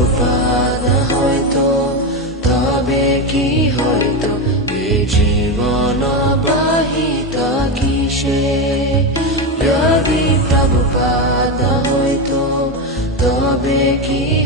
প্রভুপাদ হয়তো তবে কি হয়তো এ জীবন বাহিত কিসে যদি প্রভুপাদ হয়তো তবে কি